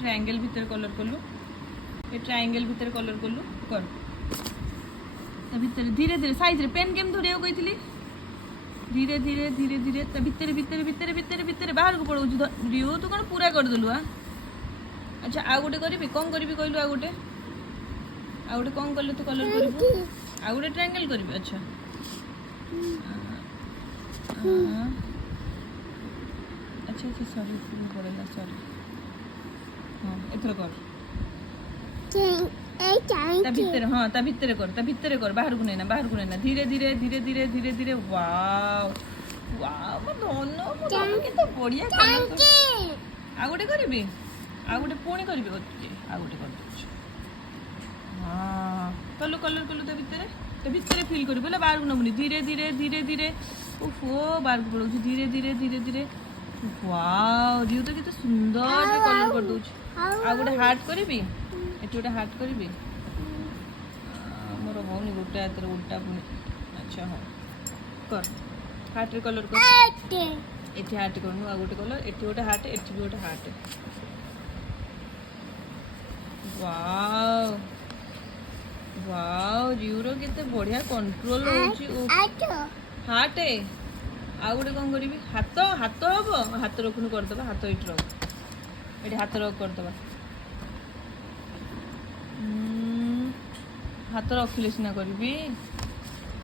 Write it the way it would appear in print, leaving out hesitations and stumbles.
triangle भीतर colour कलु ये ट्रायंगल भीतर कलर कलु कर भीतर धीरे धीरे साइज रे पेन केम धरिया कही धीरे धीरे धीरे धीरे भीतर भीतर भीतर भीतर भीतर बाहर को पड़ो रियो तू कौन पूरा कर देलु अच्छा आ गोटे करी कौन करी कहलु आ गोटे कौन कलु तू कलर करू आ गोटे ट्रायंगल करी अच्छा अच्छा अच्छा सॉरी पड़ेगा सॉरी हाँ एथर कर ता भीतर कर बाहर को नहीं धीरे धीरे धीरे धीरे धीरे धीरे वाओ वाओ मो दोनो केते बढ़िया आ गोटे करबी आ गोटे पुणी करबी आ गोटे कर दउछ हां कलर कलर तो भीतर फील करू बोले बाहर को नमुनी धीरे धीरे धीरे धीरे ओहो बाहर को पड़ो धीरे धीरे धीरे धीरे वाओ रियो तो केते सुंदर कलर कर दउछ आ गोटे हार्ट करबी एटी गोटे हार्ट करबी मोर होनी गोटे हाथ उल्टा पुणी अच्छा हाँ कर हार्ट रे कलर कर एटी हार्ट करनु आ गोटे कलर एटी गोटे हार्ट एटी भी गोटे हार्ट वाओ वाओ रियो केते बढ़िया कंट्रोल होची हार्ट है आ गोटे कौन करी हाथ हाथ हम हाथ रखुन करदे हाथ ये रख ये हाथ रख करदे हाथ रखिले सीना करी